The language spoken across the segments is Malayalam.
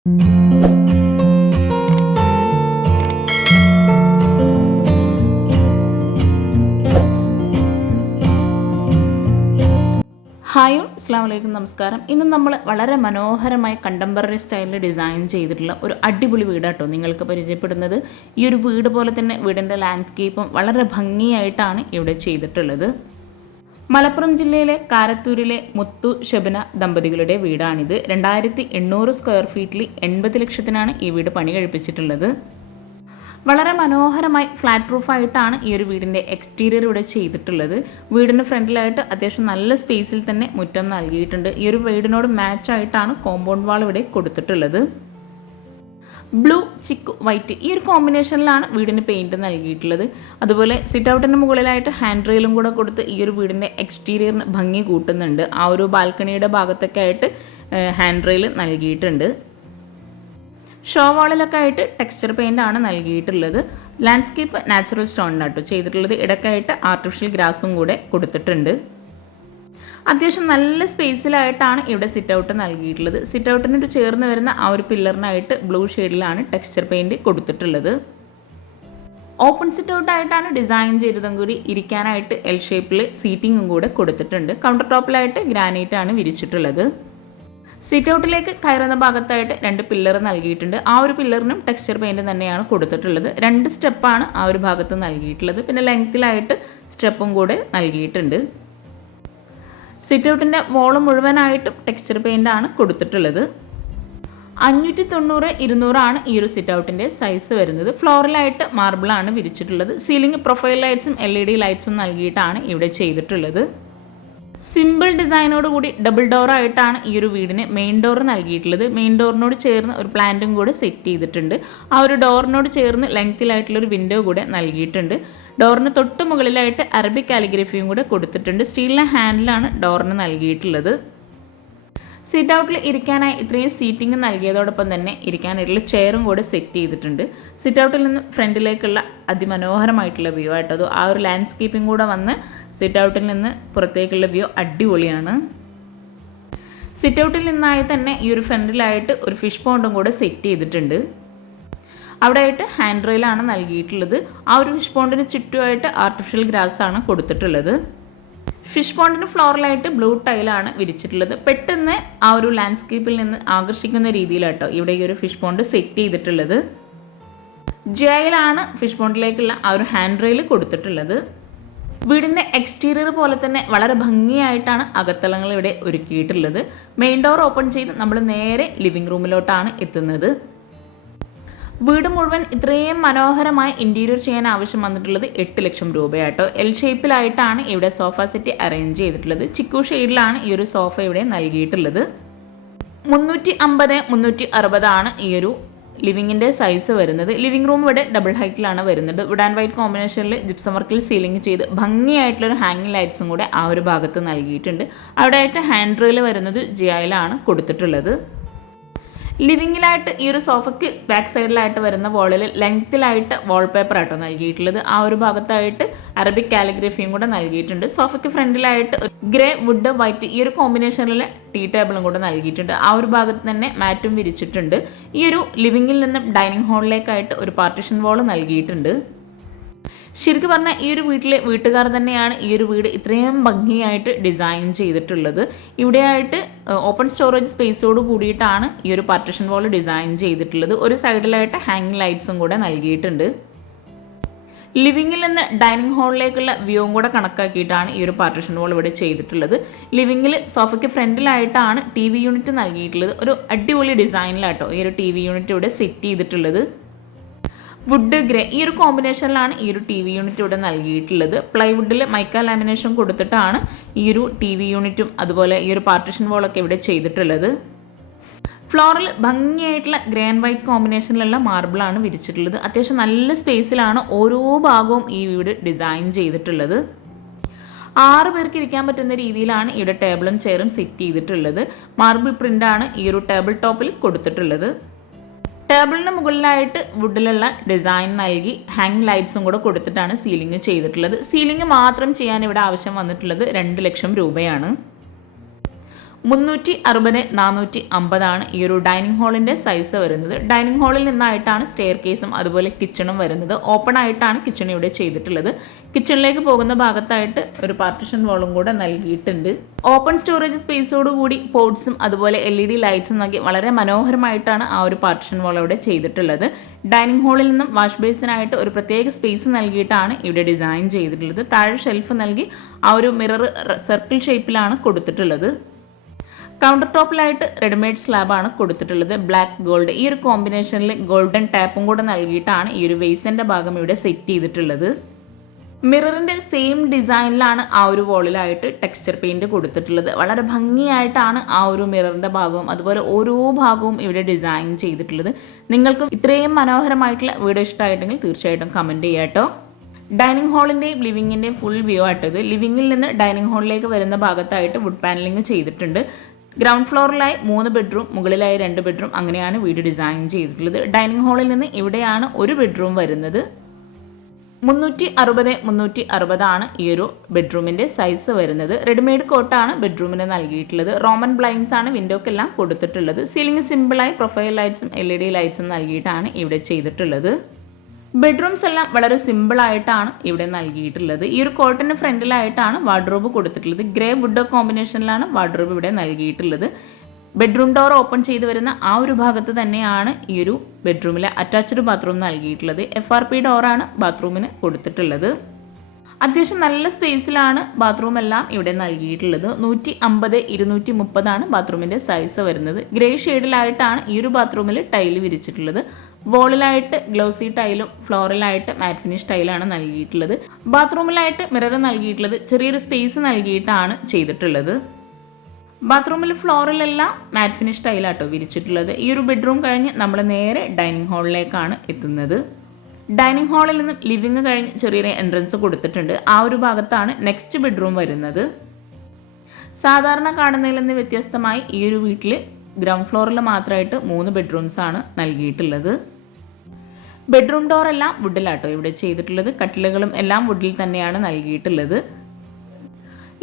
ഹായ് അസ്സലാമു അലൈക്കും, നമസ്കാരം. ഇന്ന് നമ്മൾ വളരെ മനോഹരമായി കണ്ടംപററി സ്റ്റൈലിൽ ഡിസൈൻ ചെയ്തിട്ടുള്ള ഒരു അടിപൊളി വീടാട്ടോ നിങ്ങൾക്ക് പരിചയപ്പെടുന്നത്. ഈ ഒരു വീട് പോലെ തന്നെ വീടിൻ്റെ ലാൻഡ്സ്കേപ്പും വളരെ ഭംഗിയായിട്ടാണ് ഇവിടെ ചെയ്തിട്ടുള്ളത്. മലപ്പുറം ജില്ലയിലെ കാരത്തൂരിലെ മുത്തു ഷെബന ദമ്പതികളുടെ വീടാണിത്. 2800 സ്ക്വയർ ഫീറ്റിൽ 80 ലക്ഷത്തിനാണ് ഈ വീട് പണി കഴിപ്പിച്ചിട്ടുള്ളത്. വളരെ മനോഹരമായി ഫ്ലാറ്റ് പ്രൂഫായിട്ടാണ് ഈ ഒരു വീടിൻ്റെ എക്സ്റ്റീരിയർ ഇവിടെ ചെയ്തിട്ടുള്ളത്. വീടിന് ഫ്രണ്ടിലായിട്ട് അത്യാവശ്യം നല്ല സ്പേസിൽ തന്നെ മുറ്റം നൽകിയിട്ടുണ്ട്. ഈ ഒരു വീടിനോട് മാച്ചായിട്ടാണ് കോമ്പൗണ്ട് വാൾ ഇവിടെ കൊടുത്തിട്ടുള്ളത്. ബ്ലൂ, ചിക്ക്, വൈറ്റ് ഈ ഒരു കോമ്പിനേഷനിലാണ് വീടിന് പെയിൻറ് നൽകിയിട്ടുള്ളത്. അതുപോലെ സിറ്റ് ഔട്ടിന് മുകളിലായിട്ട് ഹാൻഡ് റെയിലും കൂടെ കൊടുത്ത് ഈ ഒരു വീടിൻ്റെ എക്സ്റ്റീരിയറിന് ഭംഗി കൂട്ടുന്നുണ്ട്. ആ ഒരു ബാൽക്കണിയുടെ ഭാഗത്തൊക്കെ ആയിട്ട് ഹാൻഡ് റെയിൽ നൽകിയിട്ടുണ്ട്. ഷോ വാളിലൊക്കെ ആയിട്ട് ടെക്സ്ചർ പെയിൻ്റ് ആണ് നൽകിയിട്ടുള്ളത്. ലാൻഡ്സ്കേപ്പ് നാച്ചുറൽ സ്റ്റോണിനാട്ടോ ചെയ്തിട്ടുള്ളത്. ഇടയ്ക്കായിട്ട് ആർട്ടിഫിഷ്യൽ ഗ്രാസും കൂടെ കൊടുത്തിട്ടുണ്ട്. അത്യാവശ്യം നല്ല സ്പേസിലായിട്ടാണ് ഇവിടെ സിറ്റ് ഔട്ട് നൽകിയിട്ടുള്ളത്. സിറ്റ് ഔട്ടിനോട് ചേർന്ന് വരുന്ന ആ ഒരു പില്ലറിനായിട്ട് ബ്ലൂ ഷെയ്ഡിലാണ് ടെക്സ്ചർ പെയിൻറ് കൊടുത്തിട്ടുള്ളത്. ഓപ്പൺ സിറ്റ് ഔട്ടായിട്ടാണ് ഡിസൈൻ ചെയ്തതും കൂടി ഇരിക്കാനായിട്ട് എൽ ഷേപ്പിൽ സീറ്റിങ്ങും കൂടെ കൊടുത്തിട്ടുണ്ട്. കൗണ്ടർ ടോപ്പിലായിട്ട് ഗ്രാനൈറ്റ് ആണ് വിരിച്ചിട്ടുള്ളത്. സിറ്റ് ഔട്ടിലേക്ക് കയറുന്ന ഭാഗത്തായിട്ട് 2 പില്ലർ നൽകിയിട്ടുണ്ട്. ആ ഒരു പില്ലറിനും ടെക്സ്ചർ പെയിൻറ് തന്നെയാണ് കൊടുത്തിട്ടുള്ളത്. 2 സ്റ്റെപ്പാണ് ആ ഒരു ഭാഗത്ത് നൽകിയിട്ടുള്ളത്. പിന്നെ ലെങ്ത്തിലായിട്ട് സ്റ്റെപ്പും കൂടെ നൽകിയിട്ടുണ്ട്. സിറ്റ് ഔട്ടിൻ്റെ വോള് മുഴുവനായിട്ടും ടെക്സ്ചർ പെയിൻ്റ് ആണ് കൊടുത്തിട്ടുള്ളത്. 590-200 ആണ് ഈ ഒരു സിറ്റ് ഔട്ടിൻ്റെ സൈസ് വരുന്നത്. ഫ്ലോറിലായിട്ട് മാർബിളാണ് വിരിച്ചിട്ടുള്ളത്. സീലിംഗ് പ്രൊഫൈൽ ലൈറ്റ്സും LED ലൈറ്റ്സും നൽകിയിട്ടാണ് ഇവിടെ ചെയ്തിട്ടുള്ളത്. സിമ്പിൾ ഡിസൈനോട് കൂടി ഡബിൾ ഡോർ ആയിട്ടാണ് ഈ ഒരു വീടിന് മെയിൻ ഡോർ നൽകിയിട്ടുള്ളത്. മെയിൻ ഡോറിനോട് ചേർന്ന് ഒരു പ്ലാന്റും കൂടെ സെറ്റ് ചെയ്തിട്ടുണ്ട്. ആ ഒരു ഡോറിനോട് ചേർന്ന് ലെങ്ത്തിലായിട്ടുള്ളൊരു വിൻഡോ കൂടെ നൽകിയിട്ടുണ്ട്. ഡോറിന് തൊട്ട് മുകളിലായിട്ട് അറബിക് കാലിഗ്രഫിയും കൂടെ കൊടുത്തിട്ടുണ്ട്. സ്റ്റീലിലെ ഹാൻഡിലാണ് ഡോറിന് നൽകിയിട്ടുള്ളത്. സിറ്റ് ഔട്ടിൽ ഇരിക്കാനായി ഇത്രയും സീറ്റിംഗ് നൽകിയതോടൊപ്പം തന്നെ ഇരിക്കാനായിട്ടുള്ള ചെയറും കൂടെ സെറ്റ് ചെയ്തിട്ടുണ്ട്. സിറ്റ് ഔട്ടിൽ നിന്ന് ഫ്രണ്ടിലേക്കുള്ള അതിമനോഹരമായിട്ടുള്ള വ്യൂ ആയിട്ടത് ആ ഒരു ലാൻഡ്സ്കേപ്പിംഗ് കൂടെ വന്ന് സിറ്റ് ഔട്ടിൽ നിന്ന് പുറത്തേക്കുള്ള വ്യൂ അടിപൊളിയാണ്. സിറ്റ് ഔട്ടിൽ നിന്നായി തന്നെ ഈ ഒരു ഫ്രണ്ടിലായിട്ട് ഒരു ഫിഷ് പോണ്ടും കൂടെ സെറ്റ് ചെയ്തിട്ടുണ്ട്. അവിടെ ആയിട്ട് ഹാൻഡ് റെയിലാണ് നൽകിയിട്ടുള്ളത്. ആ ഒരു ഫിഷ് പോണ്ടിന് ചുറ്റുമായിട്ട് ആർട്ടിഫിഷ്യൽ ഗ്രാസ് ആണ് കൊടുത്തിട്ടുള്ളത്. ഫിഷ് പോണ്ടിന് ഫ്ലോറിലായിട്ട് ബ്ലൂ ടൈലാണ് വിരിച്ചിട്ടുള്ളത്. പെട്ടെന്ന് ആ ഒരു ലാൻഡ്സ്കേപ്പിൽ നിന്ന് ആകർഷിക്കുന്ന രീതിയിലാട്ടോ ഇവിടെ ഈ ഒരു ഫിഷ് പോണ്ട് സെറ്റ് ചെയ്തിട്ടുള്ളത്. ജയിലാണ് ഫിഷ് പോണ്ടിലേക്കുള്ള ആ ഒരു ഹാൻഡ് റെയിൽ കൊടുത്തിട്ടുള്ളത്. വീടിൻ്റെ എക്സ്റ്റീരിയർ പോലെ തന്നെ വളരെ ഭംഗിയായിട്ടാണ് അകത്തളങ്ങൾ ഇവിടെ ഒരുക്കിയിട്ടുള്ളത്. മെയിൻ ഡോർ ഓപ്പൺ ചെയ്ത് നമ്മൾ നേരെ ലിവിംഗ് റൂമിലോട്ടാണ് എത്തുന്നത്. വീട് മുഴുവൻ ഇത്രയും മനോഹരമായി ഇൻറ്റീരിയർ ചെയ്യാൻ ആവശ്യം വന്നിട്ടുള്ളത് 8 ലക്ഷം രൂപയാട്ടോ. എൽ ഷേപ്പിലായിട്ടാണ് ഇവിടെ സോഫ സെറ്റ് അറേഞ്ച് ചെയ്തിട്ടുള്ളത്. ചിക്കു ഷെയ്ഡിലാണ് ഈ ഒരു സോഫ ഇവിടെ നൽകിയിട്ടുള്ളത്. 350-360 ആണ് ഈ ഒരു ലിവിങ്ങിൻ്റെ സൈസ് വരുന്നത്. ലിവിംഗ് റൂം ഇവിടെ ഡബിൾ ഹൈറ്റിലാണ് വരുന്നത്. വുഡ് ആൻഡ് വൈറ്റ് കോമ്പിനേഷനിൽ ജിപ്സം വർക്കിൽ സീലിംഗ് ചെയ്ത് ഭംഗിയായിട്ടുള്ളൊരു ഹാങ്ങിങ് ലൈറ്റ്സും കൂടെ ആ ഒരു ഭാഗത്ത് നൽകിയിട്ടുണ്ട്. അവിടെ ആയിട്ട് ഹാൻഡ് റെയിൽ വരുന്നത് ജിയായിലാണ് കൊടുത്തിട്ടുള്ളത്. ലിവിങ്ങിലായിട്ട് ഈ ഒരു സോഫയ്ക്ക് ബാക്ക് സൈഡിലായിട്ട് വരുന്ന വോളിൽ ലെങ്ത്തിലായിട്ട് വാൾപേപ്പർ ആട്ടോ നൽകിയിട്ടുള്ളത്. ആ ഒരു ഭാഗത്തായിട്ട് അറബിക് കാലിഗ്രഫിയും കൂടെ നൽകിയിട്ടുണ്ട്. സോഫയ്ക്ക് ഫ്രണ്ടിലായിട്ട് ഗ്രേ, വുഡ്, വൈറ്റ് ഈ ഒരു കോമ്പിനേഷനിൽ ടീ ടേബിളും കൂടെ നൽകിയിട്ടുണ്ട്. ആ ഒരു ഭാഗത്ത് തന്നെ മാറ്റും വിരിച്ചിട്ടുണ്ട്. ഈ ഒരു ലിവിങ്ങിൽ നിന്നും ഡൈനിങ് ഹാളിലേക്കായിട്ട് ഒരു പാർട്ടീഷൻ വാൾ നൽകിയിട്ടുണ്ട്. ശരിക്കും പറഞ്ഞാൽ ഈ ഒരു വീട്ടിലെ വീട്ടുകാർ തന്നെയാണ് ഈ ഒരു വീട് ഇത്രയും ഭംഗിയായിട്ട് ഡിസൈൻ ചെയ്തിട്ടുള്ളത്. ഇവിടെയായിട്ട് ഓപ്പൺ സ്റ്റോറേജ് സ്പേസോട് കൂടിയിട്ടാണ് ഈ ഒരു പാർട്ടീഷൻ വാൾ ഡിസൈൻ ചെയ്തിട്ടുള്ളത്. ഒരു സൈഡിലായിട്ട് ഹാങ്ങിങ് ലൈറ്റ്സും കൂടെ നൽകിയിട്ടുണ്ട്. ലിവിങ്ങിൽ നിന്ന് ഡൈനിങ് ഹാളിലേക്കുള്ള വ്യൂവും കൂടെ കണക്കാക്കിയിട്ടാണ് ഈ ഒരു പാർട്ടീഷൻ വാൾ ഇവിടെ ചെയ്തിട്ടുള്ളത്. ലിവിങ്ങിൽ സോഫയ്ക്ക് ഫ്രണ്ടിലായിട്ടാണ് TV യൂണിറ്റ് നൽകിയിട്ടുള്ളത്. ഒരു അടിപൊളി ഡിസൈനിലാട്ടോ ഈ ഒരു TV യൂണിറ്റ് ഇവിടെ സെറ്റ് ചെയ്തിട്ടുള്ളത്. വുഡ്, ഗ്രേ ഈ ഒരു കോമ്പിനേഷനിലാണ് ഈ ഒരു TV യൂണിറ്റ് ഇവിടെ നൽകിയിട്ടുള്ളത്. പ്ലൈവുഡിൽ മൈക്ക ലാമിനേഷൻ കൊടുത്തിട്ടാണ് ഈ ഒരു TV യൂണിറ്റും അതുപോലെ ഈ ഒരു പാർട്ടീഷൻ വാളൊക്കെ ഇവിടെ ചെയ്തിട്ടുള്ളത്. ഫ്ലോറിൽ ഭംഗിയായിട്ടുള്ള ഗ്രേ ആൻഡ് വൈറ്റ് കോമ്പിനേഷനിലുള്ള മാർബിളാണ് വിരിച്ചിട്ടുള്ളത്. അത്യാവശ്യം നല്ല സ്പേസിലാണ് ഓരോ ഭാഗവും ഈ വീട് ഡിസൈൻ ചെയ്തിട്ടുള്ളത്. 6 പേർക്ക് ഇരിക്കാൻ പറ്റുന്ന രീതിയിലാണ് ഇവിടെ ടേബിളും ചെയറും സെറ്റ് ചെയ്തിട്ടുള്ളത്. മാർബിൾ പ്രിൻ്റാണ് ഈ ഒരു ടേബിൾ ടോപ്പിൽ കൊടുത്തിട്ടുള്ളത്. ടേബിളിന് മുകളിലായിട്ട് വുഡിലുള്ള ഡിസൈൻ നൽകി ഹാങ് ലൈറ്റ്സും കൂടെ കൊടുത്തിട്ടാണ് സീലിംഗ് ചെയ്തിട്ടുള്ളത്. സീലിംഗ് മാത്രം ചെയ്യാൻ ഇവിടെ ആവശ്യം വന്നിട്ടുള്ളത് 2 ലക്ഷം രൂപയാണ്. 360/450 ഈ ഒരു ഡൈനിങ് ഹാളിൻ്റെ സൈസ് വരുന്നത്. ഡൈനിങ് ഹാളിൽ നിന്നായിട്ടാണ് സ്റ്റെയർ കേസും അതുപോലെ കിച്ചണും വരുന്നത്. ഓപ്പൺ ആയിട്ടാണ് കിച്ചൺ ഇവിടെ ചെയ്തിട്ടുള്ളത്. കിച്ചണിലേക്ക് പോകുന്ന ഭാഗത്തായിട്ട് ഒരു പാർട്ടിഷൻ വാളും കൂടെ നൽകിയിട്ടുണ്ട്. ഓപ്പൺ സ്റ്റോറേജ് സ്പേസോട് കൂടി പോട്ട്സും അതുപോലെ LED ലൈറ്റ്സും നൽകി വളരെ മനോഹരമായിട്ടാണ് ആ ഒരു പാർട്ടിഷൻ വാൾ ഇവിടെ ചെയ്തിട്ടുള്ളത്. ഡൈനിങ് ഹാളിൽ നിന്നും വാഷ് ബേസിനായിട്ട് ഒരു പ്രത്യേക സ്പേസ് നൽകിയിട്ടാണ് ഇവിടെ ഡിസൈൻ ചെയ്തിട്ടുള്ളത്. താഴെ ഷെൽഫ് നൽകി ആ ഒരു മിറർ സർക്കിൾ ഷേപ്പിലാണ് കൊടുത്തിട്ടുള്ളത്. കൗണ്ടർ ടോപ്പിലായിട്ട് റെഡിമെയ്ഡ് സ്ലാബാണ് കൊടുത്തിട്ടുള്ളത്. ബ്ലാക്ക് ഗോൾഡ് ഈ ഒരു കോമ്പിനേഷനിൽ ഗോൾഡൻ ടാപ്പും കൂടെ നൽകിയിട്ടാണ് ഈ ഒരു വെയ്സിൻ്റെ ഭാഗം ഇവിടെ സെറ്റ് ചെയ്തിട്ടുള്ളത്. മിററിൻ്റെ സെയിം ഡിസൈനിലാണ് ആ ഒരു വോളിലായിട്ട് ടെക്സ്ചർ പെയിൻറ് കൊടുത്തിട്ടുള്ളത്. വളരെ ഭംഗിയായിട്ടാണ് ആ ഒരു മിററിൻ്റെ ഭാഗവും അതുപോലെ ഓരോ ഭാഗവും ഇവിടെ ഡിസൈൻ ചെയ്തിട്ടുള്ളത്. നിങ്ങൾക്കും ഇത്രയും മനോഹരമായിട്ടുള്ള വീഡിയോ ഇഷ്ടമായിട്ടുണ്ടെങ്കിൽ തീർച്ചയായിട്ടും കമൻറ്റ് ചെയ്യാം കേട്ടോ. ഡൈനിങ് ഹാളിൻ്റെയും ലിവിങ്ങിൻ്റെയും ഫുൾ വ്യൂ ആയിട്ടത്. ലിവിങ്ങിൽ നിന്ന് ഡൈനിങ് ഹാളിലേക്ക് വരുന്ന ഭാഗത്തായിട്ട് വുഡ് പാനലിംഗ് ചെയ്തിട്ടുണ്ട്. ഗ്രൗണ്ട് ഫ്ലോറിലായി 3 ബെഡ്റൂം, മുകളിലായി 2 ബെഡ്റൂം, അങ്ങനെയാണ് വീട് ഡിസൈൻ ചെയ്തിട്ടുള്ളത്. ഡൈനിങ് ഹാളിൽ നിന്ന് ഇവിടെയാണ് ഒരു ബെഡ്റൂം വരുന്നത്. 360/360 ഈ ഒരു ബെഡ്റൂമിൻ്റെ സൈസ് വരുന്നത്. റെഡിമെയ്ഡ് കോട്ടാണ് ബെഡ്റൂമിന് നൽകിയിട്ടുള്ളത്. റോമൻ ബ്ലൈൻഡ്സ് ആണ് വിൻഡോക്കെല്ലാം കൊടുത്തിട്ടുള്ളത്. സീലിംഗ് സിമ്പിളായി പ്രൊഫൈൽ ലൈറ്റ്സും LED ലൈറ്റ്സും നൽകിയിട്ടാണ് ഇവിടെ ചെയ്തിട്ടുള്ളത്. ബെഡ്റൂംസ് എല്ലാം വളരെ സിമ്പിളായിട്ടാണ് ഇവിടെ നൽകിയിട്ടുള്ളത്. ഈ ഒരു കോട്ടിന് ഫ്രണ്ടിലായിട്ടാണ് വാർഡ്രോബ് കൊടുത്തിട്ടുള്ളത്. ഗ്രേ വുഡ് കോമ്പിനേഷനിലാണ് വാർഡ്രോബ് ഇവിടെ നൽകിയിട്ടുള്ളത്. ബെഡ്റൂം ഡോർ ഓപ്പൺ ചെയ്ത് വരുന്ന ആ ഒരു ഭാഗത്ത് തന്നെയാണ് ഈ ഒരു ബെഡ്റൂമിലെ അറ്റാച്ച്ഡ് ബാത്റൂം നൽകിയിട്ടുള്ളത്. FRP ഡോറാണ് ബാത്റൂമിന് കൊടുത്തിട്ടുള്ളത്. അത്യാവശ്യം നല്ല സ്പേസിലാണ് ബാത്റൂം എല്ലാം ഇവിടെ നൽകിയിട്ടുള്ളത്. 150/230 ബാത്റൂമിൻ്റെ സൈസ് വരുന്നത്. ഗ്രേ ഷെയ്ഡിലായിട്ടാണ് ഈ ഒരു ബാത്റൂമിൽ ടൈല് വിരിച്ചിട്ടുള്ളത്. വോളിലായിട്ട് ഗ്ലോസി ടൈലും ഫ്ലോറിലായിട്ട് മാറ്റ് ഫിനിഷ് ടൈലാണ് നൽകിയിട്ടുള്ളത്. ബാത്റൂമിലായിട്ട് മിറർ നൽകിയിട്ടുള്ളത് ചെറിയൊരു സ്പേസ് നൽകിയിട്ടാണ് ചെയ്തിട്ടുള്ളത്. ബാത്റൂമിൽ ഫ്ലോറിലെല്ലാം മാറ്റ് ഫിനിഷ് ടൈലാട്ടോ വിരിച്ചിട്ടുള്ളത്. ഈ ഒരു ബെഡ്റൂം കഴിഞ്ഞ് നമ്മൾ നേരെ ഡൈനിങ് ഹാളിലേക്കാണ് എത്തുന്നത്. ഡൈനിങ് ഹാളിൽ നിന്നും ലിവിങ് കഴിഞ്ഞ് ചെറിയൊരു എൻട്രൻസ് കൊടുത്തിട്ടുണ്ട്. ആ ഒരു ഭാഗത്താണ് നെക്സ്റ്റ് ബെഡ്റൂം വരുന്നത്. സാധാരണ കാണുന്നതിൽ നിന്ന് വ്യത്യസ്തമായി ഈ ഒരു വീട്ടിൽ ഗ്രൗണ്ട് ഫ്ലോറിൽ മാത്രമായിട്ട് 3 ബെഡ്റൂംസ് ആണ് നൽകിയിട്ടുള്ളത്. ബെഡ്റൂം ഡോർ എല്ലാം വുഡിലാട്ടോ ഇവിടെ ചെയ്തിട്ടുള്ളത്. കട്ടിലുകളും എല്ലാം വുഡിൽ തന്നെയാണ് നൽകിയിട്ടുള്ളത്.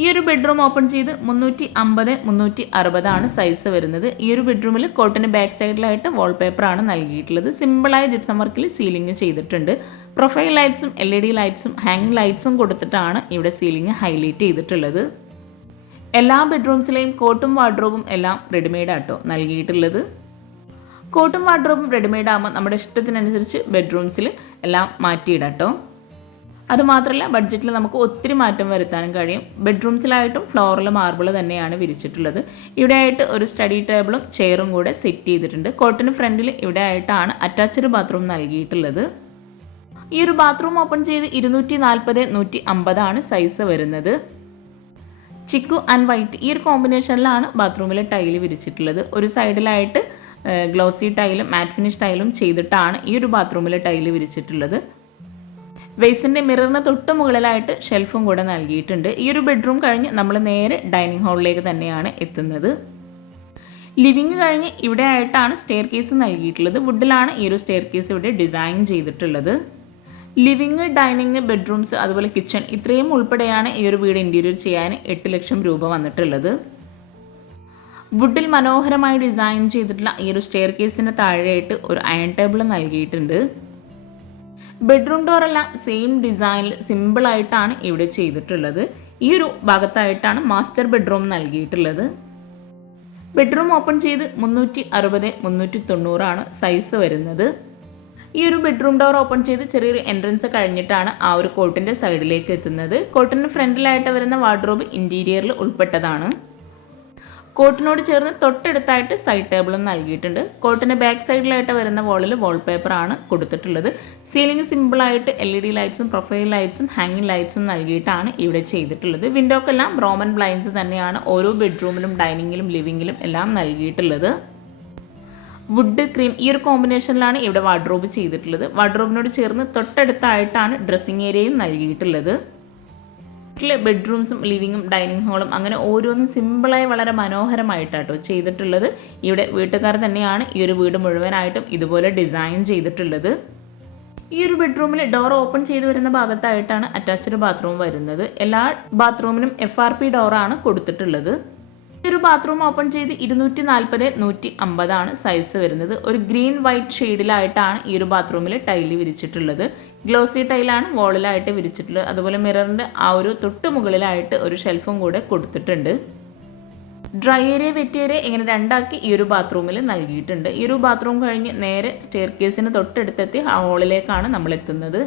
ഈ ഒരു ബെഡ്റൂം ഓപ്പൺ ചെയ്ത് 350/360 സൈസ് വരുന്നത്. ഈ ഒരു ബെഡ്റൂമിൽ കോട്ടിന് ബാക്ക് സൈഡിലായിട്ട് വാൾപേപ്പറാണ് നൽകിയിട്ടുള്ളത്. സിമ്പിളായ ജിപ്സം വർക്കിൽ സീലിംഗ് ചെയ്തിട്ടുണ്ട്. പ്രൊഫൈൽ ലൈറ്റ്സും LED ലൈറ്റ്സും ഹാങ് ലൈറ്റ്സും കൊടുത്തിട്ടാണ് ഇവിടെ സീലിംഗ് ഹൈലൈറ്റ് ചെയ്തിട്ടുള്ളത്. എല്ലാ ബെഡ്റൂംസിലെയും കോട്ടും വാർഡ്രോബും എല്ലാം റെഡിമെയ്ഡ് ആട്ടോ നൽകിയിട്ടുള്ളത്. കോട്ടും വാർഡ്രോബും റെഡിമെയ്ഡ് ആകുമ്പോൾ നമ്മുടെ ഇഷ്ടത്തിനനുസരിച്ച് ബെഡ്റൂംസിൽ എല്ലാം മാറ്റിയിടാട്ടോ. അതുമാത്രമല്ല ബഡ്ജറ്റിൽ നമുക്ക് ഒത്തിരി മാറ്റം വരുത്താനും കഴിയും. ബെഡ്റൂംസിലായിട്ടും ഫ്ലോറിൽ മാർബിൾ തന്നെയാണ് വിരിച്ചിട്ടുള്ളത്. ഇവിടെ ആയിട്ട് ഒരു സ്റ്റഡി ടേബിളും ചെയറും കൂടെ സെറ്റ് ചെയ്തിട്ടുണ്ട്. കോട്ടിന് ഫ്രണ്ടിൽ ഇവിടെ ആയിട്ടാണ് അറ്റാച്ച്ഡ് ബാത്റൂം നൽകിയിട്ടുള്ളത്. ഈ ഒരു ബാത്റൂം ഓപ്പൺ ചെയ്ത് 240/150 സൈസ് വരുന്നത്. ചിക്കു ആൻഡ് വൈറ്റ് ഈ ഒരു കോമ്പിനേഷനിലാണ് ബാത്റൂമിലെ ടൈല് വിരിച്ചിട്ടുള്ളത്. ഒരു സൈഡിലായിട്ട് ഗ്ലോസി ടൈലും മാറ്റ് ഫിനിഷ് ടൈലും ചെയ്തിട്ടാണ് ഈ ഒരു ബാത്റൂമിലെ ടൈല് വിരിച്ചിട്ടുള്ളത്. വെയ്സിൻ്റെ മിററിന് തൊട്ട് മുകളിലായിട്ട് ഷെൽഫും കൂടെ നൽകിയിട്ടുണ്ട്. ഈ ഒരു ബെഡ്റൂം കഴിഞ്ഞ് നമ്മൾ നേരെ ഡൈനിങ് ഹാളിലേക്ക് തന്നെയാണ് എത്തുന്നത്. ലിവിങ് കഴിഞ്ഞ് ഇവിടെ ആയിട്ടാണ് സ്റ്റെയർ കേസ് നൽകിയിട്ടുള്ളത്. വുഡിലാണ് ഈ ഒരു സ്റ്റെയർ കേസ് ഇവിടെ ഡിസൈൻ ചെയ്തിട്ടുള്ളത്. ലിവിങ്, ഡൈനിങ്, ബെഡ്റൂംസ് അതുപോലെ കിച്ചൺ ഇത്രയും ഉൾപ്പെടെയാണ് ഈ ഒരു വീട് ഇൻറ്റീരിയർ ചെയ്യാൻ 8 ലക്ഷം രൂപ വന്നിട്ടുള്ളത്. വുഡിൽ മനോഹരമായി ഡിസൈൻ ചെയ്തിട്ടുള്ള ഈ ഒരു സ്റ്റെയർ കേസിന് താഴെയായിട്ട് ഒരു അയൺ ടേബിൾ നൽകിയിട്ടുണ്ട്. ബെഡ്റൂം ഡോറെല്ലാം സെയിം ഡിസൈനിൽ സിമ്പിളായിട്ടാണ് ഇവിടെ ചെയ്തിട്ടുള്ളത്. ഈ ഒരു ഭാഗത്തായിട്ടാണ് മാസ്റ്റർ ബെഡ്റൂം നൽകിയിട്ടുള്ളത്. ബെഡ്റൂം ഓപ്പൺ ചെയ്ത് 360/390 സൈസ് വരുന്നത്. ഈ ഒരു ബെഡ്റൂം ഡോർ ഓപ്പൺ ചെയ്ത് ചെറിയൊരു എൻട്രൻസ് കഴിഞ്ഞിട്ടാണ് ആ ഒരു കോട്ടിൻ്റെ സൈഡിലേക്ക് എത്തുന്നത്. കോട്ടിന് ഫ്രണ്ടിലായിട്ട് വരുന്ന വാർഡ്രോബ് ഇൻറ്റീരിയറിൽ ഉൾപ്പെട്ടതാണ്. കോട്ടിനോട് ചേർന്ന് തൊട്ടടുത്തായിട്ട് സൈഡ് ടേബിളും നൽകിയിട്ടുണ്ട്. കോട്ടിന് ബാക്ക് സൈഡിലായിട്ട് വരുന്ന വോളിൽ വാൾപേപ്പറാണ് കൊടുത്തിട്ടുള്ളത്. സീലിംഗ് സിമ്പിളായിട്ട് LED ലൈറ്റ്സും പ്രൊഫൈൽ ലൈറ്റ്സും ഹാങ്ങിങ് ലൈറ്റ്സും നൽകിയിട്ടാണ് ഇവിടെ ചെയ്തിട്ടുള്ളത്. വിൻഡോക്കെല്ലാം റോമൻ ബ്ലൈൻഡ്സ് തന്നെയാണ് ഓരോ ബെഡ്റൂമിലും ഡൈനിങ്ങിലും ലിവിങ്ങിലും എല്ലാം നൽകിയിട്ടുള്ളത്. വുഡ് ക്രീം ഈ ഒരു കോമ്പിനേഷനിലാണ് ഇവിടെ വാർഡ്രോബ് ചെയ്തിട്ടുള്ളത്. വാർഡ്രോബിനോട് ചേർന്ന് തൊട്ടടുത്തായിട്ടാണ് ഡ്രസ്സിംഗ് ഏരിയയും നൽകിയിട്ടുള്ളത്. വീട്ടിലെ ബെഡ്റൂംസും ലിവിങ്ങും ഡൈനിങ് ഹാളും അങ്ങനെ ഓരോന്നും സിമ്പിളായി വളരെ മനോഹരമായിട്ടാട്ടോ ചെയ്തിട്ടുള്ളത്. ഇവിടെ വീട്ടുകാർ തന്നെയാണ് ഈ ഒരു വീട് മുഴുവനായിട്ടും ഇതുപോലെ ഡിസൈൻ ചെയ്തിട്ടുള്ളത്. ഈ ഒരു ബെഡ്റൂമിൽ ഡോർ ഓപ്പൺ ചെയ്ത് വരുന്ന ഭാഗത്തായിട്ടാണ് അറ്റാച്ച്ഡ് ബാത്റൂം വരുന്നത്. എല്ലാ ബാത്റൂമിനും FRP ഡോറാണ് കൊടുത്തിട്ടുള്ളത്. ഒരു ബാത്റൂം ഓപ്പൺ ചെയ്ത് 240/150 സൈസ് വരുന്നത്. ഒരു ഗ്രീൻ വൈറ്റ് ഷെയ്ഡിലായിട്ടാണ് ഈ ഒരു ബാത്റൂമിൽ ടൈല് വിരിച്ചിട്ടുള്ളത്. ഗ്ലോസി ടൈലാണ് വോളിലായിട്ട് വിരിച്ചിട്ടുള്ളത്. അതുപോലെ മിററിൻ്റെ ആ ഒരു തൊട്ട് മുകളിലായിട്ട് ഒരു ഷെൽഫും കൂടെ കൊടുത്തിട്ടുണ്ട്. ഡ്രൈ ഏരിയ വെറ്റ് ഏരിയ ഇങ്ങനെ രണ്ടാക്കി ഈ ഒരു ബാത്റൂമിൽ നൽകിയിട്ടുണ്ട്. ഈ ഒരു ബാത്റൂം കഴിഞ്ഞ് നേരെ സ്റ്റെയർ കേസിന് തൊട്ടടുത്തെത്തി ഹാളിലേക്കാണ് നമ്മൾ എത്തുന്നത്.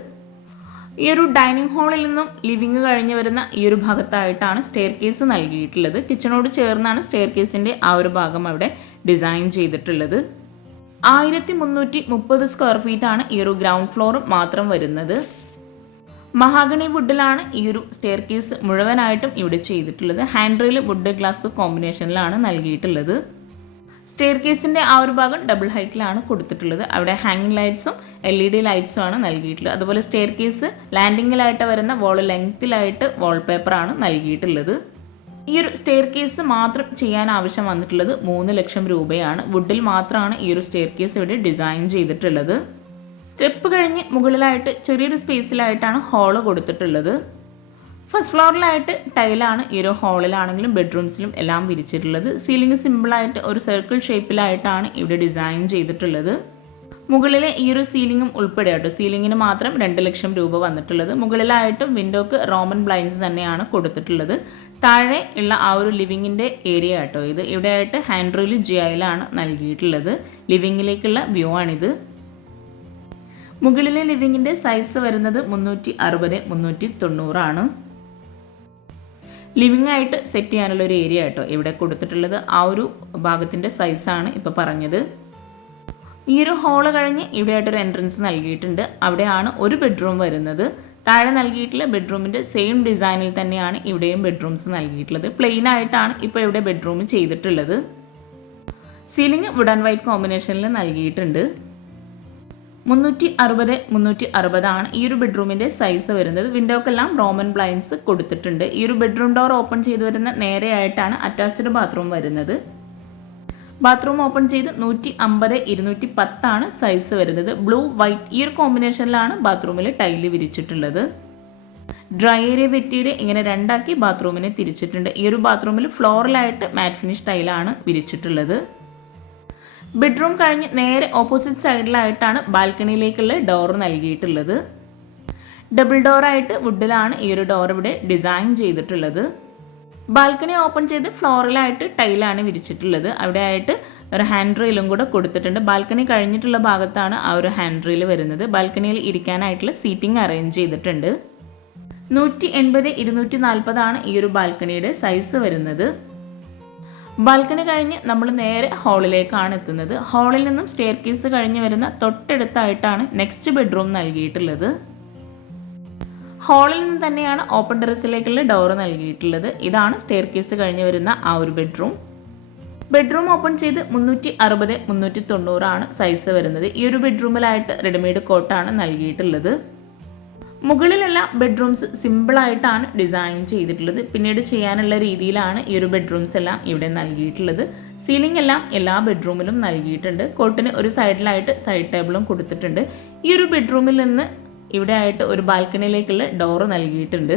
ഈ ഒരു ഡൈനിങ് ഹാളിൽ നിന്നും ലിവിങ് കഴിഞ്ഞ് വരുന്ന ഈ ഒരു ഭാഗത്തായിട്ടാണ് സ്റ്റെയർ കേസ് നൽകിയിട്ടുള്ളത്. കിച്ചണോട് ചേർന്നാണ് സ്റ്റെയർ കേസിൻ്റെ ആ ഒരു ഭാഗം അവിടെ ഡിസൈൻ ചെയ്തിട്ടുള്ളത്. 1330 സ്ക്വയർ ഫീറ്റാണ് ഈ ഒരു ഗ്രൗണ്ട് ഫ്ലോർ മാത്രം വരുന്നത്. മഹാഗണി വുഡിലാണ് ഈ ഒരു സ്റ്റെയർ കേസ് മുഴുവനായിട്ടും ഇവിടെ ചെയ്തിട്ടുള്ളത്. ഹാൻഡ് റെയിൽ വുഡ് ഗ്ലാസ് കോമ്പിനേഷനിലാണ് നൽകിയിട്ടുള്ളത്. സ്റ്റെയർ കേസിൻ്റെ ആ ഒരു ഭാഗം ഡബിൾ ഹൈറ്റിലാണ് കൊടുത്തിട്ടുള്ളത്. അവിടെ ഹാങ്ങിങ് ലൈറ്റ്സും LED ലൈറ്റ്സും ആണ് നൽകിയിട്ടുള്ളത്. അതുപോലെ സ്റ്റെയർ കേസ് ലാൻഡിങ്ങിലായിട്ട് വരുന്ന വോൾ ലെങ്ത്തിലായിട്ട് വാൾപേപ്പറാണ് നൽകിയിട്ടുള്ളത്. ഈ ഒരു സ്റ്റെയർ കേസ് മാത്രം ചെയ്യാൻ ആവശ്യം വന്നിട്ടുള്ളത് 3 ലക്ഷം രൂപയാണ്. വുഡിൽ മാത്രമാണ് ഈ ഒരു സ്റ്റെയർ കേസ് ഇവിടെ ഡിസൈൻ ചെയ്തിട്ടുള്ളത്. സ്റ്റെപ്പ് കഴിഞ്ഞ് മുകളിലായിട്ട് ചെറിയൊരു സ്പേസിലായിട്ടാണ് ഹാള് കൊടുത്തിട്ടുള്ളത്. ഫസ്റ്റ് ഫ്ലോറിലായിട്ട് ടൈലാണ് ഈ ഒരു ഹാളിലാണെങ്കിലും ബെഡ്റൂംസിലും എല്ലാം വിരിച്ചിട്ടുള്ളത്. സീലിംഗ് സിമ്പിളായിട്ട് ഒരു സർക്കിൾ ഷേപ്പിലായിട്ടാണ് ഇവിടെ ഡിസൈൻ ചെയ്തിട്ടുള്ളത്. മുകളിലെ ഈ ഒരു സീലിംഗും ഉൾപ്പെടെ കേട്ടോ, സീലിംഗിന് മാത്രം 2 ലക്ഷം രൂപ വന്നിട്ടുള്ളത്. മുകളിലായിട്ടും വിൻഡോക്ക് റോമൻ ബ്ലൈൻഡ്സ് തന്നെയാണ് കൊടുത്തിട്ടുള്ളത്. താഴെ ഉള്ള ആ ഒരു ലിവിങ്ങിൻ്റെ ഏരിയ കേട്ടോ ഇത്. ഇവിടെയായിട്ട് ഹാൻഡ് റെയിൽ GIലാണ് നൽകിയിട്ടുള്ളത്. ലിവിങ്ങിലേക്കുള്ള വ്യൂ ആണിത്. മുകളിലെ ലിവിങ്ങിൻ്റെ സൈസ് വരുന്നത് 360/390 ആണ്. ലിവിംഗ് ആയിട്ട് സെറ്റ് ചെയ്യാനുള്ള ഒരു ഏരിയ കേട്ടോ ഇവിടെ കൊടുത്തിട്ടുള്ളത്. ആ ഒരു ഭാഗത്തിൻ്റെ സൈസാണ് ഇപ്പോൾ പറഞ്ഞത്. ഈ ഒരു ഹാള് കഴിഞ്ഞ് ഇവിടെയായിട്ടൊരു എൻട്രൻസ് നൽകിയിട്ടുണ്ട്. അവിടെയാണ് ഒരു ബെഡ്റൂം വരുന്നത്. താഴെ നൽകിയിട്ടുള്ള ബെഡ്റൂമിൻ്റെ സെയിം ഡിസൈനിൽ തന്നെയാണ് ഇവിടെയും ബെഡ്റൂംസ് നൽകിയിട്ടുള്ളത്. പ്ലെയിൻ ആയിട്ടാണ് ഇപ്പോൾ ഇവിടെ ബെഡ്റൂം ചെയ്തിട്ടുള്ളത്. സീലിംഗ് വുഡ് ആൻഡ് വൈറ്റ് കോമ്പിനേഷനിൽ നൽകിയിട്ടുണ്ട്. 360/360 ആണ് ഈ ഒരു ബെഡ്റൂമിൻ്റെ സൈസ് വരുന്നത്. വിൻഡോക്കെല്ലാം റോമൻ ബ്ലൈൻഡ്സ് കൊടുത്തിട്ടുണ്ട്. ഈ ഒരു ബെഡ്റൂം ഡോർ ഓപ്പൺ ചെയ്ത് വരുന്ന നേരെയായിട്ടാണ് അറ്റാച്ച്ഡ് ബാത്റൂം വരുന്നത്. ബാത്റൂം ഓപ്പൺ ചെയ്ത് 150/210 ആണ് സൈസ് വരുന്നത്. ബ്ലൂ വൈറ്റ് ഈ ഒരു കോമ്പിനേഷനിലാണ് ബാത്റൂമിൽ ടൈല് വിരിച്ചിട്ടുള്ളത്. ഡ്രൈ ഏരിയ വെറ്റ് ഏരിയ ഇങ്ങനെ രണ്ടാക്കി ബാത്റൂമിനെ തിരിച്ചിട്ടുണ്ട്. ഈ ഒരു ബാത്റൂമിൽ ഫ്ലോറിലായിട്ട് മാറ്റ് ഫിനിഷ് ടൈലാണ് വിരിച്ചിട്ടുള്ളത്. ബെഡ്റൂം കഴിഞ്ഞ് നേരെ ഓപ്പോസിറ്റ് സൈഡിലായിട്ടാണ് ബാൽക്കണിയിലേക്കുള്ള ഡോർ നൽകിയിട്ടുള്ളത്. ഡബിൾ ഡോറായിട്ട് വുഡിലാണ് ഈ ഒരു ഡോർ ഇവിടെ ഡിസൈൻ ചെയ്തിട്ടുള്ളത്. ബാൽക്കണി ഓപ്പൺ ചെയ്ത് ഫ്ലോറിലായിട്ട് ടൈലാണ് വിരിച്ചിട്ടുള്ളത്. അവിടെ ആയിട്ട് ഒരു ഹാൻഡ് റെയിലും കൂടെ കൊടുത്തിട്ടുണ്ട്. ബാൽക്കണി കഴിഞ്ഞിട്ടുള്ള ഭാഗത്താണ് ആ ഒരു ഹാൻഡ് റെയിൽ വരുന്നത്. ബാൽക്കണിയിൽ ഇരിക്കാനായിട്ടുള്ള സീറ്റിംഗ് അറേഞ്ച് ചെയ്തിട്ടുണ്ട്. 180/240 ആണ് ഈ ഒരു ബാൽക്കണിയുടെ സൈസ് വരുന്നത്. ബാൽക്കണി കഴിഞ്ഞ് നമ്മൾ നേരെ ഹാളിലേക്കാണ് എത്തുന്നത്. ഹാളിൽ നിന്നും സ്റ്റെയർ കേസ് കഴിഞ്ഞ് വരുന്ന തൊട്ടടുത്തായിട്ടാണ് നെക്സ്റ്റ് ബെഡ്റൂം നൽകിയിട്ടുള്ളത്. ഹാളിൽ നിന്ന് തന്നെയാണ് ഓപ്പൺ ടെറസിലേക്കുള്ള ഡോർ നൽകിയിട്ടുള്ളത്. ഇതാണ് സ്റ്റെയർ കേസ് കഴിഞ്ഞ് വരുന്ന ആ ഒരു ബെഡ്റൂം. ബെഡ്റൂം ഓപ്പൺ ചെയ്ത് 360/390 ആണ് സൈസ് വരുന്നത്. ഈ ഒരു ബെഡ്റൂമിലായിട്ട് റെഡിമെയ്ഡ് കോട്ടാണ് നൽകിയിട്ടുള്ളത്. മുകളിലെല്ലാം ബെഡ്റൂംസ് സിമ്പിളായിട്ടാണ് ഡിസൈൻ ചെയ്തിട്ടുള്ളത്. പിന്നീട് ചെയ്യാനുള്ള രീതിയിലാണ് ഈ ഒരു ബെഡ്റൂംസ് എല്ലാം ഇവിടെ നൽകിയിട്ടുള്ളത്. സീലിംഗ് എല്ലാം എല്ലാ ബെഡ്റൂമിലും നൽകിയിട്ടുണ്ട്. കോട്ടിന് ഒരു സൈഡിലായിട്ട് സൈഡ് ടേബിളും കൊടുത്തിട്ടുണ്ട്. ഈ ഒരു ബെഡ്റൂമിൽ നിന്ന് ഇവിടെ ആയിട്ട് ഒരു ബാൽക്കണിയിലേക്കുള്ള ഡോറ് നൽകിയിട്ടുണ്ട്.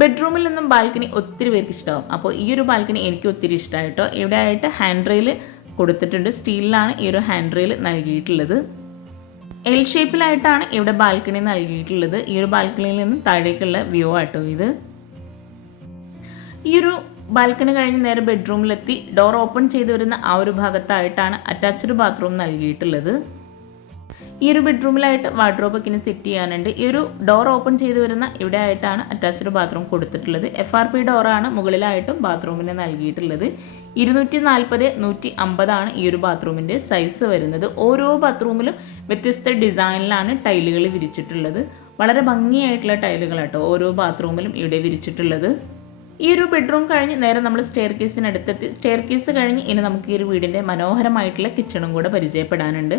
ബെഡ്റൂമിൽ നിന്നും ബാൽക്കണി ഒത്തിരി പേർക്ക് ഇഷ്ടമാവും. അപ്പോൾ ഈ ഒരു ബാൽക്കണി എനിക്ക് ഒത്തിരി ഇഷ്ടമായിട്ടോ. ഇവിടെ ആയിട്ട് ഹാൻഡ് റെയിൽ കൊടുത്തിട്ടുണ്ട്. സ്റ്റീലിലാണ് ഈ ഒരു ഹാൻഡ് റെയിൽ നൽകിയിട്ടുള്ളത്. എൽ ഷേപ്പിലായിട്ടാണ് ഇവിടെ ബാൽക്കണി നൽകിയിട്ടുള്ളത്. ഈ ഒരു ബാൽക്കണിയിൽ നിന്ന് താഴേക്കുള്ള വ്യൂ ആട്ടോ ഇത്. ഈ ഒരു ബാൽക്കണി കഴിഞ്ഞ് നേരെ ബെഡ്റൂമിലെത്തി ഡോർ ഓപ്പൺ ചെയ്ത് വരുന്ന ആ ഒരു ഭാഗത്തായിട്ടാണ് അറ്റാച്ച്ഡ് ബാത്റൂം നൽകിയിട്ടുള്ളത്. ഈ ഒരു ബെഡ്റൂമിലായിട്ട് വാർഡ്രോബൊക്കെ ഇനി സെറ്റ് ചെയ്യാനുണ്ട്. ഈ ഒരു ഡോർ ഓപ്പൺ ചെയ്ത് വരുന്ന ഇവിടെ ആയിട്ടാണ് അറ്റാച്ച്ഡ് ബാത്റൂം കൊടുത്തിട്ടുള്ളത്. FRP ഡോറാണ് മുകളിലായിട്ടും ബാത്റൂമിന് നൽകിയിട്ടുള്ളത്. 240/150 ആണ് ഈ ഒരു ബാത്റൂമിൻ്റെ സൈസ് വരുന്നത്. ഓരോ ബാത്റൂമിലും വ്യത്യസ്ത ഡിസൈനിലാണ് ടൈലുകൾ വിരിച്ചിട്ടുള്ളത്. വളരെ ഭംഗിയായിട്ടുള്ള ടൈലുകൾ കേട്ടോ ഓരോ ബാത്റൂമിലും ഇവിടെ വിരിച്ചിട്ടുള്ളത്. ഈ ഒരു ബെഡ്റൂം കഴിഞ്ഞ് നേരെ നമ്മൾ സ്റ്റെയർ കേസിനടുത്തെത്തി. സ്റ്റെയർ കേസ് കഴിഞ്ഞ് ഇനി നമുക്ക് ഈ ഒരു വീടിൻ്റെ മനോഹരമായിട്ടുള്ള കിച്ചണും കൂടെ പരിചയപ്പെടാനുണ്ട്.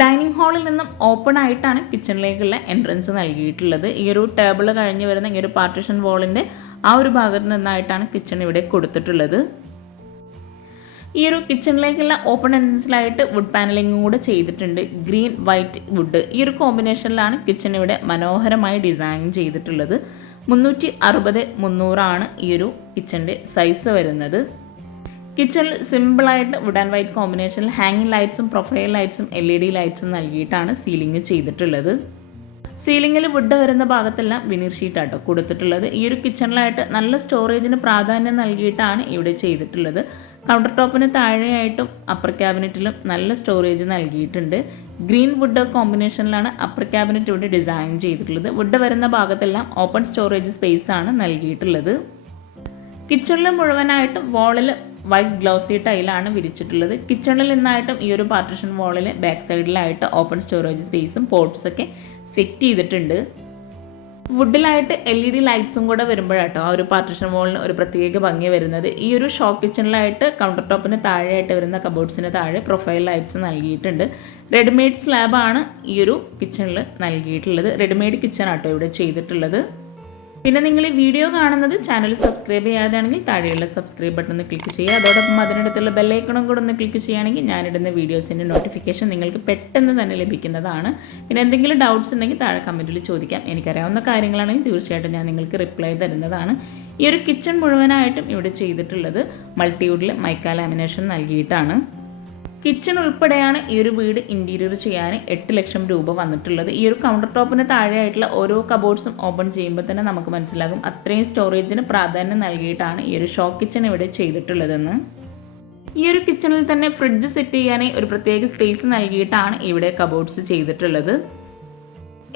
ഡൈനിങ് ഹാളിൽ നിന്നും ഓപ്പൺ ആയിട്ടാണ് കിച്ചണിലേക്കുള്ള എൻട്രൻസ് നൽകിയിട്ടുള്ളത്. ഈ ഒരു ടേബിൾ കഴിഞ്ഞ് വരുന്ന ഈ ഒരു പാർട്ടീഷൻ വാളിൻ്റെ ആ ഒരു ഭാഗത്ത് നിന്നായിട്ടാണ് കിച്ചൺ ഇവിടെ കൊടുത്തിട്ടുള്ളത്. ഈ ഒരു കിച്ചണിലേക്കുള്ള ഓപ്പൺ എൻട്രൻസിലായിട്ട് വുഡ് പാനലിങ്ങും കൂടെ ചെയ്തിട്ടുണ്ട്. ഗ്രീൻ വൈറ്റ് വുഡ് ഈ ഒരു കോമ്പിനേഷനിലാണ് കിച്ചൺ ഇവിടെ മനോഹരമായി ഡിസൈൻ ചെയ്തിട്ടുള്ളത്. 360x300 ഈ ഒരു കിച്ചൻ്റെ സൈസ് വരുന്നത്. കിച്ചണിൽ സിമ്പിളായിട്ട് വുഡ് ആൻഡ് വൈറ്റ് കോമ്പിനേഷനിൽ ഹാങ്ങിങ് ലൈറ്റ്സും പ്രൊഫൈൽ ലൈറ്റ്സും LED ലൈറ്റ്സും നൽകിയിട്ടാണ് സീലിംഗ് ചെയ്തിട്ടുള്ളത്. സീലിംഗിൽ വുഡ് വരുന്ന ഭാഗത്തെല്ലാം വിനീർ ഷീറ്റാട്ടോ കൊടുത്തിട്ടുള്ളത്. ഈ ഒരു കിച്ചണിലായിട്ട് നല്ല സ്റ്റോറേജിന് പ്രാധാന്യം നൽകിയിട്ടാണ് ഇവിടെ ചെയ്തിട്ടുള്ളത്. കൗണ്ടർ ടോപ്പിന് താഴെയായിട്ടും അപ്പർ ക്യാബിനറ്റിലും നല്ല സ്റ്റോറേജ് നൽകിയിട്ടുണ്ട്. ഗ്രീൻ വുഡ് കോമ്പിനേഷനിലാണ് അപ്പർ ക്യാബിനറ്റ് ഇവിടെ ഡിസൈൻ ചെയ്തിട്ടുള്ളത്. വുഡ് വരുന്ന ഭാഗത്തെല്ലാം ഓപ്പൺ സ്റ്റോറേജ് സ്പേസ് ആണ് നൽകിയിട്ടുള്ളത്. കിച്ചണിൽ മുഴുവനായിട്ടും വാളിൽ വൈറ്റ് ഗ്ലോസി ടൈലാണ് വിരിച്ചിട്ടുള്ളത്. കിച്ചണിൽ നിന്നായിട്ടും ഈ ഒരു പാർട്ടീഷൻ വാളിൽ ബാക്ക് സൈഡിലായിട്ട് ഓപ്പൺ സ്റ്റോറേജ് സ്പേസും പോട്ട്സൊക്കെ സെറ്റ് ചെയ്തിട്ടുണ്ട്. വുഡിലായിട്ട് LED ലൈറ്റ്സും കൂടെ വരുമ്പോഴാട്ടോ ആ ഒരു പാർട്ടീഷൻ വാളിന് ഒരു പ്രത്യേക ഭംഗി വരുന്നത്. ഈ ഒരു ഷോ കിച്ചണിലായിട്ട് കൗണ്ടർ ടോപ്പിന് താഴെയായിട്ട് വരുന്ന കബോർഡ്സിന് താഴെ പ്രൊഫൈൽ ലൈറ്റ്സ് നൽകിയിട്ടുണ്ട്. റെഡിമെയ്ഡ് സ്ലാബാണ് ഈ ഒരു കിച്ചണിൽ നൽകിയിട്ടുള്ളത്. റെഡിമെയ്ഡ് കിച്ചൺ ആട്ടോ ഇവിടെ ചെയ്തിട്ടുള്ളത്. പിന്നെ നിങ്ങൾ ഈ വീഡിയോ കാണുന്നത് ചാനൽ സബ്സ്ക്രൈബ് ചെയ്യാതാണെങ്കിൽ താഴെയുള്ള സബ്സ്ക്രൈബ് ബട്ടൺ ഒന്ന് ക്ലിക്ക് ചെയ്യുക. അതോടൊപ്പം അതിനടുത്തുള്ള ബെല്ലൈക്കണും കൂടെ ഒന്ന് ക്ലിക്ക് ചെയ്യുകയാണെങ്കിൽ ഞാനിടുന്ന വീഡിയോസിൻ്റെ നോട്ടിഫിക്കേഷൻ നിങ്ങൾക്ക് പെട്ടെന്ന് തന്നെ ലഭിക്കുന്നതാണ്. പിന്നെ എന്തെങ്കിലും ഡൗട്ട്സ് ഉണ്ടെങ്കിൽ താഴെ കമൻറ്റിൽ ചോദിക്കാം. എനിക്കറിയാവുന്ന കാര്യങ്ങളാണെങ്കിൽ തീർച്ചയായിട്ടും ഞാൻ നിങ്ങൾക്ക് റിപ്ലൈ തരുന്നതാണ്. ഈ ഒരു കിച്ചൺ മുഴുവനായിട്ടും ഇവിടെ ചെയ്തിട്ടുള്ളത് മൾട്ടിവുഡിൽ മൈക്ക ലാമിനേഷൻ നൽകിയിട്ടാണ്. കിച്ചൺ ഉൾപ്പെടെയാണ് ഈ ഒരു വീട് ഇൻറ്റീരിയർ ചെയ്യാൻ 8 ലക്ഷം രൂപ വന്നിട്ടുള്ളത്. ഈ ഒരു കൗണ്ടർ ടോപ്പിന് താഴെയായിട്ടുള്ള ഓരോ കബോർഡ്സും ഓപ്പൺ ചെയ്യുമ്പോൾ തന്നെ നമുക്ക് മനസ്സിലാകും അത്രയും സ്റ്റോറേജിന് പ്രാധാന്യം നൽകിയിട്ടാണ് ഈ ഒരു ഷോ കിച്ചൺ ഇവിടെ ചെയ്തിട്ടുള്ളതെന്ന്. ഈ ഒരു കിച്ചണിൽ തന്നെ ഫ്രിഡ്ജ് സെറ്റ് ചെയ്യാനായി ഒരു പ്രത്യേക സ്പേസ് നൽകിയിട്ടാണ് ഇവിടെ കബോർഡ്സ് ചെയ്തിട്ടുള്ളത്.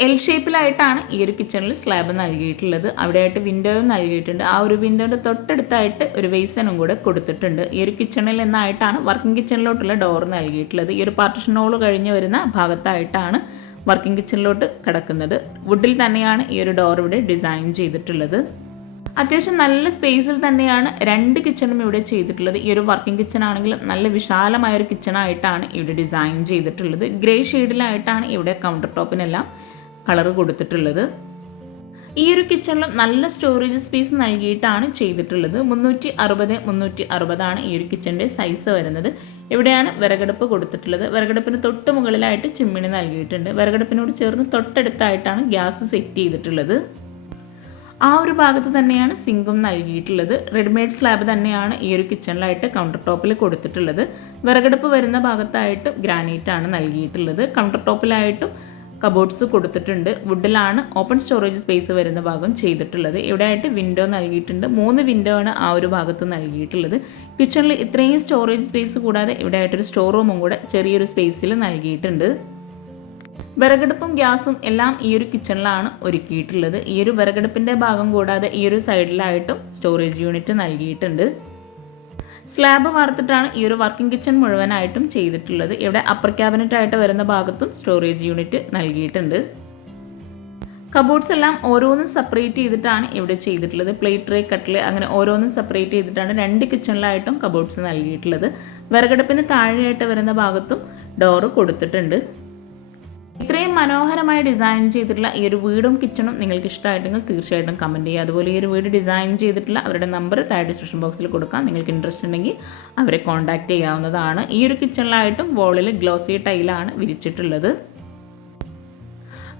L ഷേപ്പിലായിട്ടാണ് ഈ ഒരു കിച്ചണിൽ സ്ലാബ് നൽകിയിട്ടുള്ളത്. അവിടെയായിട്ട് വിൻഡോയും നൽകിയിട്ടുണ്ട്. ആ ഒരു വിൻഡോയുടെ തൊട്ടടുത്തായിട്ട് ഒരു വെയ്സനും കൂടെ കൊടുത്തിട്ടുണ്ട്. ഈ ഒരു കിച്ചണിൽ നിന്നായിട്ടാണ് വർക്കിംഗ് കിച്ചണിലോട്ടുള്ള ഡോർ നൽകിയിട്ടുള്ളത്. ഈ ഒരു പാർട്ടിഷൻ ഹോൾ കഴിഞ്ഞ് വരുന്ന ഭാഗത്തായിട്ടാണ് വർക്കിംഗ് കിച്ചണിലോട്ട് കിടക്കുന്നത്. വുഡിൽ തന്നെയാണ് ഈ ഒരു ഡോർ ഇവിടെ ഡിസൈൻ ചെയ്തിട്ടുള്ളത്. അത്യാവശ്യം നല്ല സ്പേസിൽ തന്നെയാണ് 2 കിച്ചണും ഇവിടെ ചെയ്തിട്ടുള്ളത്. ഈ ഒരു വർക്കിംഗ് കിച്ചൺ ആണെങ്കിലും നല്ല വിശാലമായ ഒരു കിച്ചണായിട്ടാണ് ഇവിടെ ഡിസൈൻ ചെയ്തിട്ടുള്ളത്. ഗ്രേ ഷെയ്ഡിലായിട്ടാണ് ഇവിടെ കൗണ്ടർ ടോപ്പിനെല്ലാം കളർ കൊടുത്തിട്ടുള്ളത്. ഈ ഒരു കിച്ചണിൽ നല്ല സ്റ്റോറേജ് സ്പേസ് നൽകിയിട്ടാണ് ചെയ്തിട്ടുള്ളത്. 360x360 ഈ ഒരു കിച്ചൻ്റെ സൈസ് വരുന്നത്. ഇവിടെയാണ് വിറകടുപ്പ് കൊടുത്തിട്ടുള്ളത്. വിറകടുപ്പിന് തൊട്ട് മുകളിലായിട്ട് ചിമ്മിണി നൽകിയിട്ടുണ്ട്. വിറകടുപ്പിനോട് ചേർന്ന് തൊട്ടടുത്തായിട്ടാണ് ഗ്യാസ് സെറ്റ് ചെയ്തിട്ടുള്ളത്. ആ ഒരു ഭാഗത്ത് തന്നെയാണ് സിങ്കും നൽകിയിട്ടുള്ളത്. റെഡിമെയ്ഡ് സ്ലാബ് തന്നെയാണ് ഈ ഒരു കിച്ചണിലായിട്ട് കൗണ്ടർ ടോപ്പിൽ കൊടുത്തിട്ടുള്ളത്. വിറകടുപ്പ് വരുന്ന ഭാഗത്തായിട്ട് ഗ്രാനൈറ്റ് ആണ് നൽകിയിട്ടുള്ളത്. കൗണ്ടർ ടോപ്പിലായിട്ടും കബോർഡ്സ് കൊടുത്തിട്ടുണ്ട്. വുഡിലാണ് ഓപ്പൺ സ്റ്റോറേജ് സ്പേസ് വരുന്ന ഭാഗം ചെയ്തിട്ടുള്ളത്. ഇവിടെ ആയിട്ട് വിൻഡോ നൽകിയിട്ടുണ്ട്. 3 വിൻഡോ ആണ് ആ ഒരു ഭാഗത്ത് നൽകിയിട്ടുള്ളത്. കിച്ചണിൽ ഇത്രയും സ്റ്റോറേജ് സ്പേസ് കൂടാതെ ഇവിടെ ആയിട്ടൊരു സ്റ്റോർ റൂമും കൂടെ ചെറിയൊരു സ്പേസിൽ നൽകിയിട്ടുണ്ട്. വിറകടുപ്പും ഗ്യാസും എല്ലാം ഈ ഒരു കിച്ചണിലാണ് ഒരുക്കിയിട്ടുള്ളത്. ഈ ഒരു വിറകടുപ്പിൻ്റെ ഭാഗം കൂടാതെ ഈ ഒരു സൈഡിലായിട്ടും സ്റ്റോറേജ് യൂണിറ്റ് നൽകിയിട്ടുണ്ട്. സ്ലാബ് വാർത്തിട്ടാണ് ഈ ഒരു വർക്കിംഗ് കിച്ചൺ മുഴുവനായിട്ടും ചെയ്തിട്ടുള്ളത്. ഇവിടെ അപ്പർ ക്യാബിനറ്റ് ആയിട്ട് വരുന്ന ഭാഗത്തും സ്റ്റോറേജ് യൂണിറ്റ് നൽകിയിട്ടുണ്ട്. കബോർഡ്സ് എല്ലാം ഓരോന്നും സെപ്പറേറ്റ് ചെയ്തിട്ടാണ് ഇവിടെ ചെയ്തിട്ടുള്ളത്. പ്ലേറ്റ് ട്രേ, കട്ടിൽ അങ്ങനെ ഓരോന്നും സെപ്പറേറ്റ് ചെയ്തിട്ടാണ് 2 കിച്ചണിലായിട്ടും കബോർഡ്സ് നൽകിയിട്ടുള്ളത്. വിറകടുപ്പിന് താഴെയായിട്ട് വരുന്ന ഭാഗത്തും ഡോറ് കൊടുത്തിട്ടുണ്ട്. ഇത്രയും മനോഹരമായി ഡിസൈൻ ചെയ്തിട്ടുള്ള ഈ ഒരു വീടും കിച്ചണും നിങ്ങൾക്ക് ഇഷ്ടമായിട്ടെങ്കിൽ തീർച്ചയായിട്ടും കമൻറ്റ് ചെയ്യുക. അതുപോലെ ഈ ഒരു വീട് ഡിസൈൻ ചെയ്തിട്ടുള്ള അവരുടെ നമ്പർ താഴെ ഡിസ്ക്രിപ്ഷൻ ബോക്സിൽ കൊടുക്കാം. നിങ്ങൾക്ക് ഇൻട്രസ്റ്റ് ഉണ്ടെങ്കിൽ അവരെ കോൺടാക്റ്റ് ചെയ്യാവുന്നതാണ്. ഈ ഒരു കിച്ചണിലായിട്ടും വോളിൽ ഗ്ലോസി ടൈലാണ് വിരിച്ചിട്ടുള്ളത്.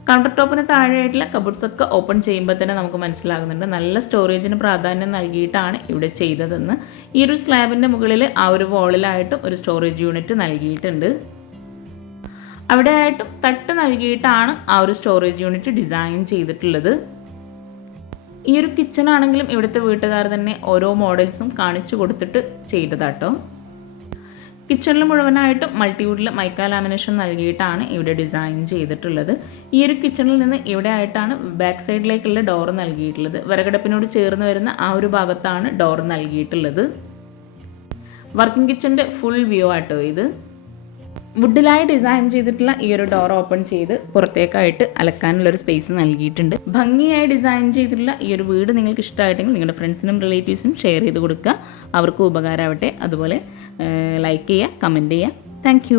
കൗണ്ടർ ടോപ്പിന് താഴെയായിട്ടുള്ള കബോർഡ്സ് ഒക്കെ ഓപ്പൺ ചെയ്യുമ്പോൾ തന്നെ നമുക്ക് മനസ്സിലാകുന്നുണ്ട് നല്ല സ്റ്റോറേജിന് പ്രാധാന്യം നൽകിയിട്ടാണ് ഇവിടെ ചെയ്തതെന്ന്. ഈ ഒരു സ്ലാബിൻ്റെ മുകളിൽ ആ ഒരു വോളിലായിട്ടും ഒരു സ്റ്റോറേജ് യൂണിറ്റ് നൽകിയിട്ടുണ്ട്. അവിടെ ആയിട്ടും തട്ട് നൽകിയിട്ടാണ് ആ ഒരു സ്റ്റോറേജ് യൂണിറ്റ് ഡിസൈൻ ചെയ്തിട്ടുള്ളത്. ഈ ഒരു കിച്ചൺ ആണെങ്കിലും ഇവിടുത്തെ വീട്ടുകാർ തന്നെ ഓരോ മോഡൽസും കാണിച്ചു കൊടുത്തിട്ട് ചെയ്തതാട്ടോ. കിച്ചണിൽ മുഴുവനായിട്ടും മൾട്ടിവുഡിൽ മൈക്ക ലാമിനേഷൻ നൽകിയിട്ടാണ് ഇവിടെ ഡിസൈൻ ചെയ്തിട്ടുള്ളത്. ഈ ഒരു കിച്ചണിൽ നിന്ന് ഇവിടെ ആയിട്ടാണ് ബാക്ക് സൈഡിലേക്കുള്ള ഡോർ നൽകിയിട്ടുള്ളത്. വിറകടുപ്പിനോട് ചേർന്ന് വരുന്ന ആ ഒരു ഭാഗത്താണ് ഡോർ നൽകിയിട്ടുള്ളത്. വർക്കിംഗ് കിച്ചൻ്റെ ഫുൾ വ്യൂ ആട്ടോ ഇത്. വുഡിലായി ഡിസൈൻ ചെയ്തിട്ടുള്ള ഈ ഒരു ഡോർ ഓപ്പൺ ചെയ്ത് പുറത്തേക്കായിട്ട് അലക്കാനുള്ളൊരു സ്പേസ് നൽകിയിട്ടുണ്ട്. ഭംഗിയായി ഡിസൈൻ ചെയ്തിട്ടുള്ള ഈ ഒരു വീട് നിങ്ങൾക്ക് ഇഷ്ടമായിട്ടെങ്കിൽ നിങ്ങളുടെ ഫ്രണ്ട്സിനും റിലേറ്റീവ്സിനും ഷെയർ ചെയ്ത് കൊടുക്കുക. അവർക്കും ഉപകാരമാവട്ടെ. അതുപോലെ ലൈക്ക് ചെയ്യുക, കമൻറ്റ് ചെയ്യുക. താങ്ക്